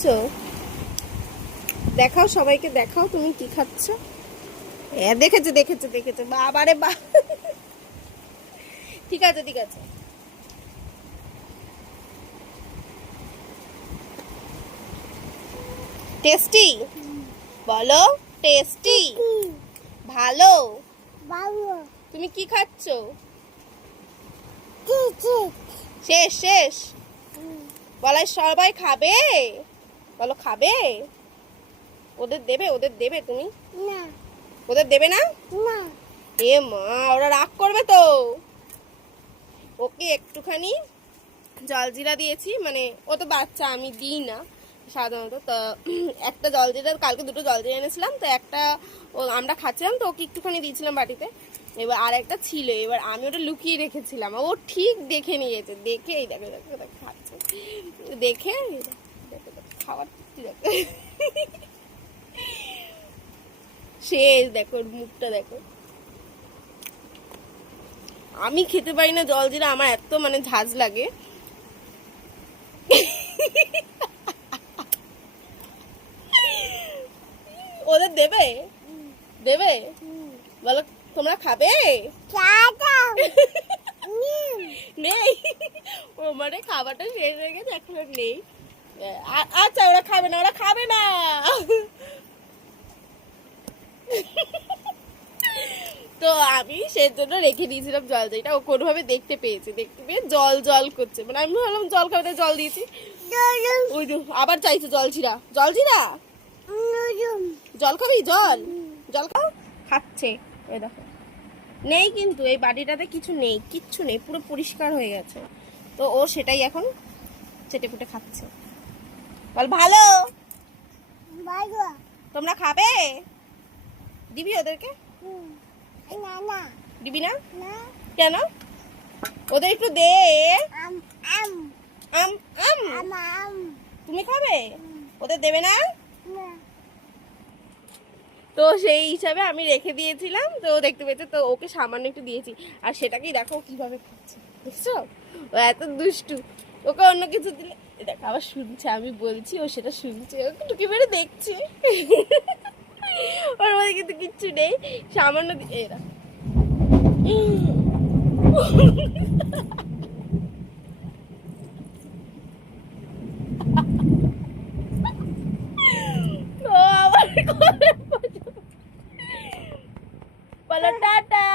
খাচ্ছ? দেখাও সবাইকে দেখাও তুমি কি খাচ্ছ? হ্যাঁ দেখেছে দেখেছে দেখেছে। বাবারে বা। ঠিক আছে ঠিক আছে। টেস্টি? বলো টেস্টি? ভালো? তুমি কি খাচ্ছ? শেষ শেষ। বলাই সবাই খাবে? বলো খাবে? ওদের দেবে ওদের দেবে তুমি? না। ওদের দেবে না? না। এ মা ওরা রাগ করবে তো। ওকে একটুখানি জলজিরা দিয়েছি মানে ও তো বাচ্চা আমি দিই না সাধারণত। তো একটা জলজিরা কালকে দুটো জলজিরা এনেছিলাম তো একটা ও আমরা খাচ্ছিলাম তো ওকে একটুখানি দিয়েছিলাম বাটিতে। এবার আর একটা ছিল এবার আমি ওটা লুকিয়ে রেখেছিলাম। ও ঠিক দেখে নিয়েছে দেখে এই দেখে দেখো খাচ্ছে। দেখো, খাবার শেষ দেখো। মুখটা দেখো। আমি খেতে পারি না জল জিরা আমার এত মানে ঝাঁজ লাগে। ওদের দেবে? দেবে? বলো তোমরা খাবে? নেই। ও মানে খাবারটা শেষ হয়ে গেছে এখন আর নেই। আচ্ছা ওরা খাবে না, ওরা খাবে না। তো আমি সেই জন্য রেখে দিয়েছিলাম জল যেটা ও কোনোভাবে দেখতে পেয়েছে। দেখতে পেয়ে জল জল করছে। মানে আমি ভাবলাম জল খাবে জল দিয়েছি। ওই আবার চাইছে জল ছিড়া। জল নুরুম জল খাবি? জল? জল খাও? খাচ্ছে। এই দেখো। নেই কিন্তু, এই বাড়িটাতে কিছু নেই, কিচ্ছু নেই, পুরো পরিষ্কার হয়ে গেছে। তো ও সেটাই এখন চেটে পুটে খাচ্ছে। বল ভালো? তোমরা খাবে? দিবি ওদেরকে? দিবি না? কেন? ওদের একটু দে। আম আম। তুমি খাবে? ওদের দেবে না? তো সেই হিসাবে আমি রেখে দিয়েছিলাম। তো দেখতে পেয়েছে তো ওকে সামান্য একটু দিয়েছি। আর সেটাকেই দেখো কীভাবে খাচ্ছে। দেখছ ও এত দুষ্টু। ওকে অন্য কিছু দিলে দেখ, আবার শুনছে, আমি বলছি, ও সেটা শুনছে, ওকে টুকি মেরে দেখছে। ওর মধ্যে কিন্তু কিচ্ছু নেই, সামান্য এরা Pala টাটা।